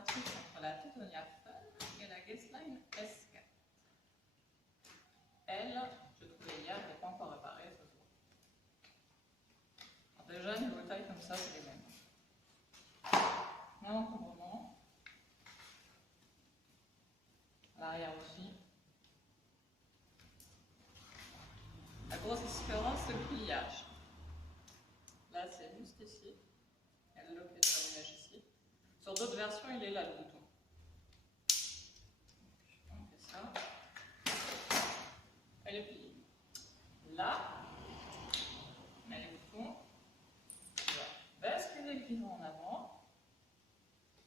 comparatif entre la Teutonia Fun et la Guestline S4. Elle, je trouvais hier, elle n'est pas encore réparée, ça se voit. Alors déjà, niveau taille comme ça, c'est les mêmes. Là, encombrement. L'arrière aussi. La grosse différence, c'est le pliage. Là, c'est juste ici. Et le lock est de ici. Sur d'autres versions, il est là, le bouton. On fait ça. Elle est pliée. Là, on met les boutons. On va basculer le guidon en avant.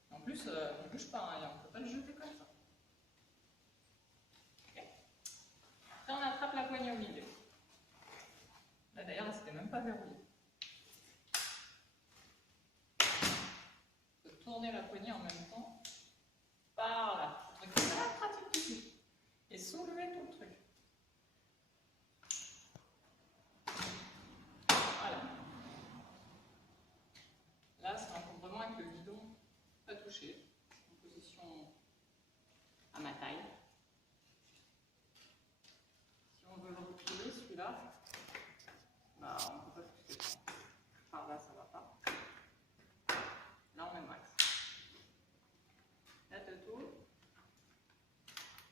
En plus, on ne bouge pas, hein, on ne peut pas le jeter comme ça. Okay. Après, on attrape la poignée au milieu. Là, d'ailleurs, elle ne s'était même pas verrouillée. On peut tourner la poignée en même temps. Par là. C'est très pratique ici. Et soulever tout le truc. Voilà. Là, c'est un encombrement avec le guidon pas touché. En position à ma taille. Si on veut le reculer, celui-là, bah, on ne peut pas pousser. Par là, ça ne va pas. Là, on met max. La teuto, on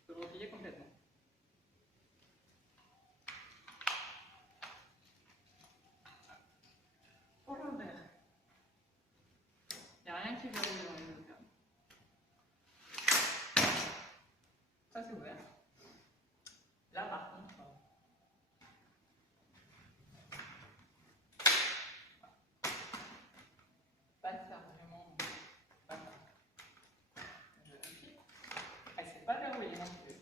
peut le replier complètement. Pour l'envers, il n'y a rien qui verrouille dans les deux cas. Ça, c'est ouvert. Là, par contre, pas de faire vraiment. Pas de faire. Je vérifie. Elle ne s'est pas verrouillée non plus.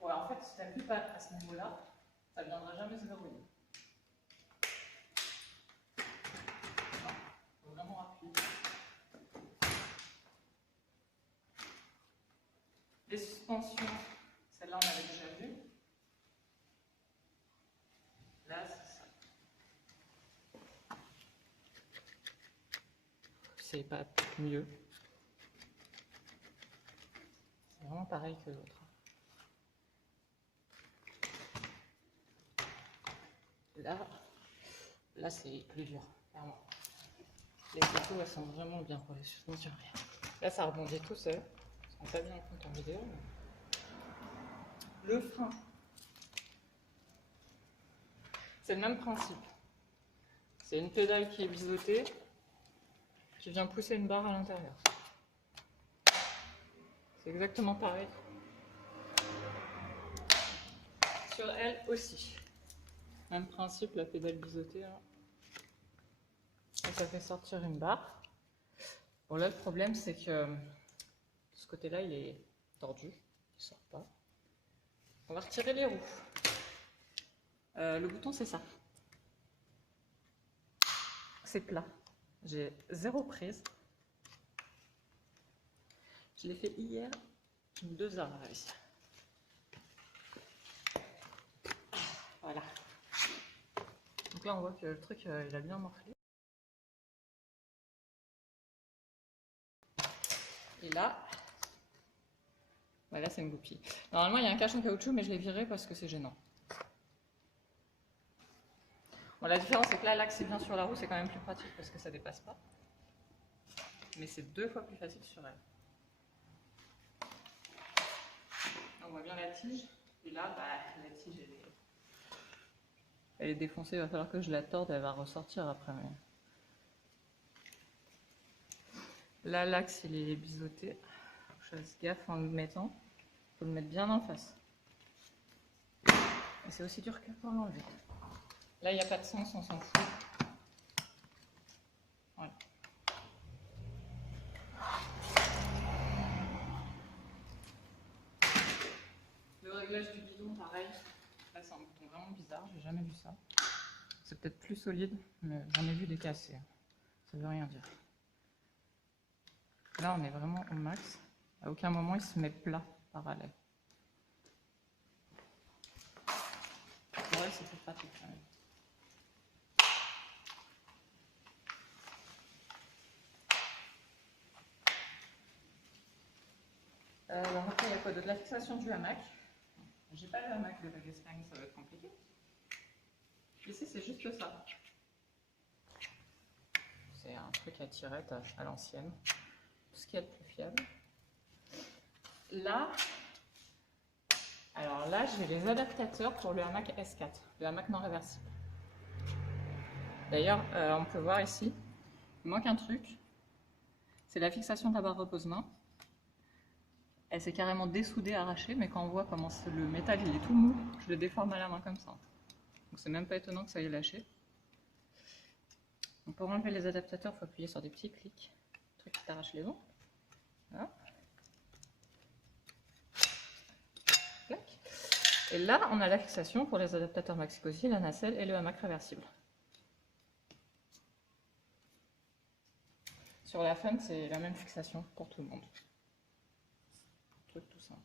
Ouais, en fait, si tu n'appuies pas à ce niveau-là, ça ne viendra jamais se verrouiller. Il faut vraiment appuyer. Les suspensions, celle-là on avait déjà vu. Là, c'est ça. C'est pas mieux. C'est vraiment pareil que l'autre. Là c'est plus dur, clairement. Les photos, elles sont vraiment bien pour les suspensions. Là, ça rebondit tout seul. On ne se rend pas bien compte en vidéo. Mais... le frein, c'est le même principe. C'est une pédale qui est biseautée, qui vient pousser une barre à l'intérieur. C'est exactement pareil. Sur elle aussi. Même principe, la pédale biseautée. Là. Et ça fait sortir une barre. Bon là, le problème, c'est que ce côté-là, il est tordu. Il ne sort pas. On va retirer les roues. Le bouton, c'est ça. C'est plat. J'ai 0 prise. Je l'ai fait hier. J'ai mis 2 heures à réussir. Voilà. Donc là, on voit que le truc, il a bien morflé. Et là, voilà, c'est une goupille. Normalement, il y a un cache en caoutchouc, mais je l'ai viré parce que c'est gênant. Bon, la différence, c'est que là, l'axe est bien sur la roue, c'est quand même plus pratique parce que ça dépasse pas. Mais c'est 2 fois plus facile sur elle. On voit bien la tige. Et là, bah, la tige, elle est défoncée. Il va falloir que je la torde, elle va ressortir après. Mais... là, l'axe, il est biseauté. Je fasse gaffe en le mettant. Il faut le mettre bien en face. Et c'est aussi dur que pour l'enlever. Là, il n'y a pas de sens, on s'en fout. Voilà. Le réglage du guidon, pareil. Là, c'est un bouton vraiment bizarre, j'ai jamais vu ça. C'est peut-être plus solide, mais j'en ai vu des cassés. Ça veut rien dire. Là, on est vraiment au max. À aucun moment, il se met plat, parallèle. Pour elle, c'était pratique quand même. Alors après, il y a quoi d'autre? La fixation du hamac. J'ai pas le hamac de Vegas Spring, ça va être compliqué. Ici, c'est juste ça. C'est un truc à tirette à l'ancienne. Tout ce qui est le plus fiable. Là, alors là, j'ai les adaptateurs pour le hamac S4, le hamac non réversible. D'ailleurs, on peut voir ici, il manque un truc. C'est la fixation de la barre repose-main. Elle s'est carrément dessoudée, arrachée, mais quand on voit comment le métal il est tout mou, je le déforme à la main comme ça. Donc c'est même pas étonnant que ça ait lâché. Donc pour enlever les adaptateurs, il faut appuyer sur des petits clics, truc qui t'arrache les ongles. Voilà. Et là, on a la fixation pour les adaptateurs maxi-cosy, la nacelle et le hamac réversible. Sur la fente, c'est la même fixation pour tout le monde. Truc tout simple.